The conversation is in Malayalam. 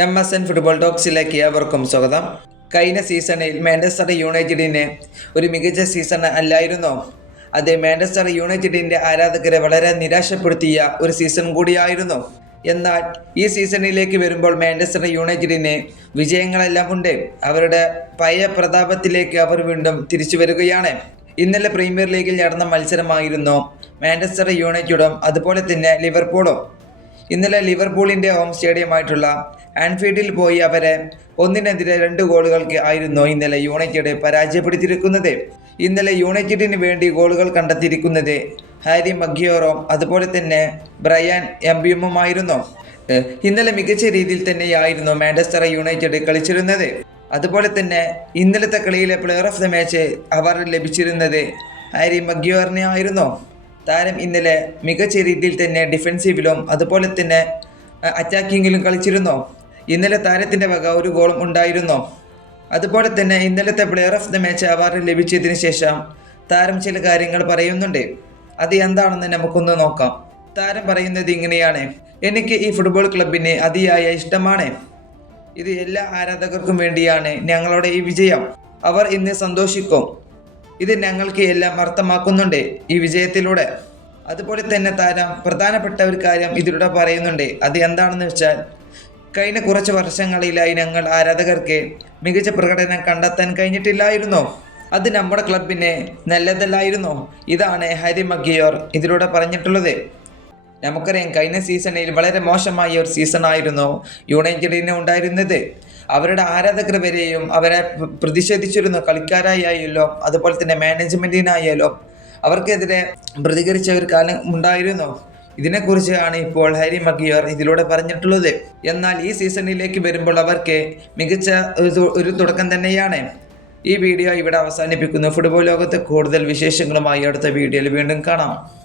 എം എസ് എൻ ഫുട്ബോൾ ടോക്സിലേക്ക് ഏവർക്കും സ്വാഗതം. കഴിഞ്ഞ സീസണിൽ മാഞ്ചസ്റ്റർ യുണൈറ്റഡിന് ഒരു മികച്ച സീസൺ അല്ലായിരുന്നോ. അത് മാഞ്ചസ്റ്റർ യുണൈറ്റഡിന്റെ ആരാധകരെ വളരെ നിരാശപ്പെടുത്തിയ ഒരു സീസൺ കൂടിയായിരുന്നു. എന്നാൽ ഈ സീസണിലേക്ക് വരുമ്പോൾ മാഞ്ചസ്റ്റർ യുണൈറ്റഡിന് വിജയങ്ങളെല്ലാം ഉണ്ട്. അവരുടെ പഴയ പ്രതാപത്തിലേക്ക് അവർ വീണ്ടും തിരിച്ചു വരികയാണ്. ഇന്നലെ പ്രീമിയർ ലീഗിൽ നടന്ന മത്സരമായിരുന്നു മാഞ്ചസ്റ്റർ യുണൈറ്റഡും അതുപോലെ തന്നെ ലിവർപൂളും ഇന്നലെ ലിവർപൂളിന്റെ ഹോം സ്റ്റേഡിയമായിട്ടുള്ള ആൻഫീൽഡിൽ പോയി അവരെ ഒന്നിനെതിരെ രണ്ട് ഗോളുകൾക്ക് ആയിരുന്നു ഇന്നലെ യുണൈറ്റഡ് പരാജയപ്പെടുത്തിയിരിക്കുന്നത്. ഇന്നലെ യുണൈറ്റഡിന് വേണ്ടി ഗോളുകൾ കണ്ടെത്തിയിരിക്കുന്നത് ഹാരി മഗ്യോറോ അതുപോലെ തന്നെ ബ്രയാൻ എംബിയുമായിരുന്നു ഇന്നലെ മികച്ച രീതിയിൽ തന്നെയായിരുന്നു മാഞ്ചസ്റ്റർ യുണൈറ്റഡ് കളിച്ചിരുന്നത്. അതുപോലെ തന്നെ ഇന്നലത്തെ കളിയിലെ പ്ലെയർ ഓഫ് ദ മാച്ച് അവർ ലഭിച്ചിരുന്നത് ഹാരി മഗ്യോറിനെ ആയിരുന്നു താരം ഇന്നലെ മികച്ച രീതിയിൽ തന്നെ ഡിഫെൻസീവിലും അതുപോലെ തന്നെ അറ്റാക്കിങ്ങിലും കളിച്ചിരുന്നു. ഇന്നലെ താരത്തിന്റെ വക ഒരു ഗോളും ഉണ്ടായിരുന്നോ. അതുപോലെ തന്നെ ഇന്നലത്തെ player of the match award ലഭിച്ചതിന് ശേഷം താരം ചില കാര്യങ്ങൾ പറയുന്നുണ്ട്. അത് എന്താണെന്ന് നമുക്കൊന്ന് നോക്കാം. താരം പറയുന്നത് ഇങ്ങനെയാണ്. എനിക്ക് ഈ ഫുട്ബോൾ ക്ലബിന് അതിയായ ഇഷ്ടമാണ്. ഇത് എല്ലാ ആരാധകർക്കും വേണ്ടിയാണ് ഞങ്ങളുടെ ഈ വിജയം. അവർ ഇന്ന് സന്തോഷിക്കും. ഇത് ഞങ്ങൾക്ക് എല്ലാം അർത്ഥമാക്കുന്നുണ്ട് ഈ വിജയത്തിലൂടെ. അതുപോലെ തന്നെ താരം പ്രധാനപ്പെട്ട ഒരു കാര്യം ഇതിലൂടെ പറയുന്നുണ്ട്. അത് എന്താണെന്ന് വെച്ചാൽ കഴിഞ്ഞ കുറച്ച് വർഷങ്ങളിലായി ഞങ്ങൾ ആരാധകർക്ക് മികച്ച പ്രകടനം കണ്ടെത്താൻ കഴിഞ്ഞിട്ടില്ലായിരുന്നു. അത് നമ്മുടെ ക്ലബിനെ നല്ലതല്ലായിരുന്നു. ഇതാണ് ഹരി മഗിയോർ ഇതിലൂടെ പറഞ്ഞിട്ടുള്ളത്. നമുക്കറിയാം കഴിഞ്ഞ സീസണിൽ വളരെ മോശമായ ഒരു സീസണായിരുന്നു യുണൈറ്റഡിന് ഉണ്ടായിരുന്നത്. അവരുടെ ആരാധകർ വരെയും അവരെ പ്രതിഷേധിച്ചിരുന്ന. കളിക്കാരായാലോ അതുപോലെ തന്നെ മാനേജ്മെന്റിനായാലോ അവർക്കെതിരെ പ്രതികരിച്ച ഒരു കാലം ഉണ്ടായിരുന്നു. ഇതിനെക്കുറിച്ചാണ് ഇപ്പോൾ ഹാരി മഗിയോർ ഇതിലൂടെ പറഞ്ഞിട്ടുള്ളത്. എന്നാൽ ഈ സീസണിലേക്ക് വരുമ്പോൾ അവർക്ക് മികച്ച ഒരു തുടക്കം തന്നെയാണ്. ഈ വീഡിയോ ഇവിടെ അവസാനിപ്പിക്കുന്നു. ഫുട്ബോൾ ലോകത്തെ കൂടുതൽ വിശേഷങ്ങളുമായി അടുത്ത വീഡിയോയിൽ വീണ്ടും കാണാം.